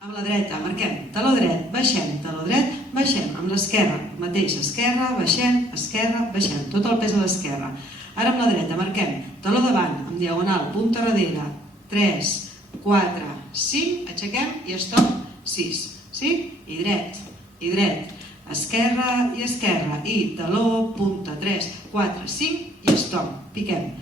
Amb la dreta marquem taló dret, baixem, taló dret, baixem. Amb l'esquerra, mateix, esquerra, baixem, esquerra, baixem. Tot el pes a l'esquerra. Ara amb la dreta marquem taló davant, amb diagonal, punta darrere, 3, 4, 5, aixequem i stop, 6. Sí? I dret, esquerra i esquerra, i taló, punta, 3, 4, 5 i stop, piquem.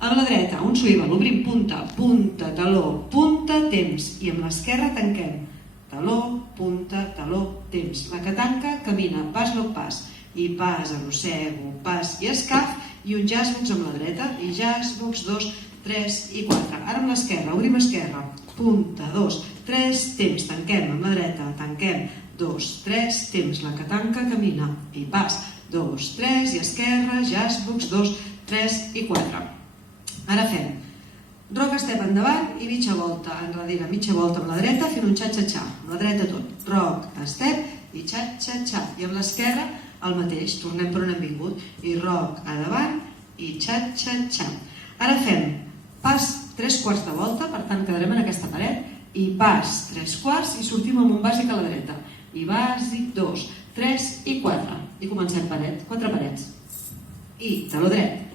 Amb la dreta, un swivel, obrim punta, punta, taló, punta, temps. I amb l'esquerra tanquem. Taló, punta, taló, temps. La que tanca, camina, pas, no pas. I pas, arrossego, pas i escaf. I un jazzbox amb la dreta. I jazzbox, 2, 3 i 4. Ara amb l'esquerra, obrim esquerra. Punta, 2, 3, temps. Tanquem amb la dreta, tanquem. 2, 3, temps. La que tanca, camina. I pas, 2, 3 i esquerra, jazzbox, 2, 3 i 4. Ara fem rock step endavant i mitja volta enrere, mitja volta amb la dreta fent un xa-xa-xa, amb la dreta tot, rock step i xa-xa-xa, i amb l'esquerra el mateix, tornem per on hem vingut, i rock a davant i xa-xa-xa. Ara fem pas 3/4 de volta, per tant quedarem en aquesta paret, i pas 3/4 i sortim amb un bàsic a la dreta, i bàsic 2, 3 i 4, i comencem paret, 4 parets, i taló dret,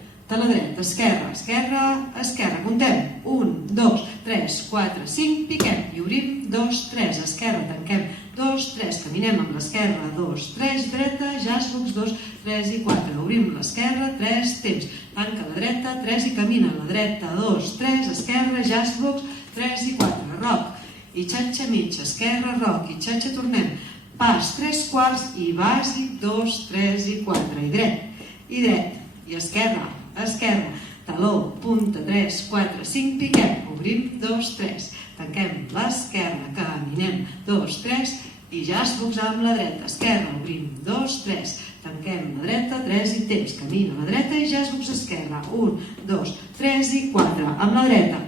esquerra, esquerra, esquerra, contem, 1, 2, 3, 4, 5, piquem, i obrim, 2, 3, esquerra, tanquem, 2, 3, caminem amb l'esquerra, 2, 3, dreta, jazzbox, 2, 3 i 4, obrim l'esquerra, 3, temps, tanca la dreta, 3 i camina, la dreta, 2, 3, esquerra, jazzbox, 3 i 4, rock, i xa-xa mitja, esquerra, rock, i xa-xa tornem, pas 3/4 i bàsic, 2, 3 i 4, i dret, i esquerra, esquerra, taló, punta, 3, 4, 5, piquem, obrim, 2, 3, tanquem l'esquerra, caminem, 2, 3, i jazzbox amb la dreta, esquerra, obrim, 2, 3, tanquem la dreta, 3 i temps, camina la dreta i jazzbox esquerra, 1, 2, 3 i 4, amb la dreta,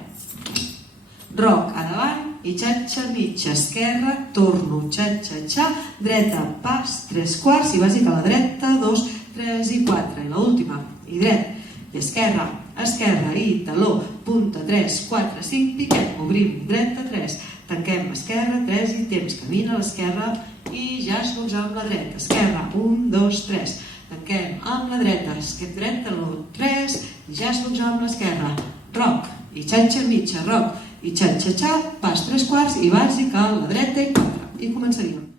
rock a davant i xa-xa mitja, esquerra, torno, xa-xa-xa, dreta, pas, 3/4 i bàsic a la dreta, 2, 3 i 4, i l'última, i dret, i esquerra, esquerra, i taló, punta, 3, 4, 5, piquem, obrim, dreta, 3, tanquem esquerra, 3 i temps, camina a l'esquerra i jazzbox amb la dreta, esquerra, 1, 2, 3, tanquem amb la dreta, dret, taló, 3, jazzbox amb l'esquerra, rock, i xa-xa mitja, rock, i xa-xa-xa, pas 3/4 i bàsic a la dreta i 4, i començaríem.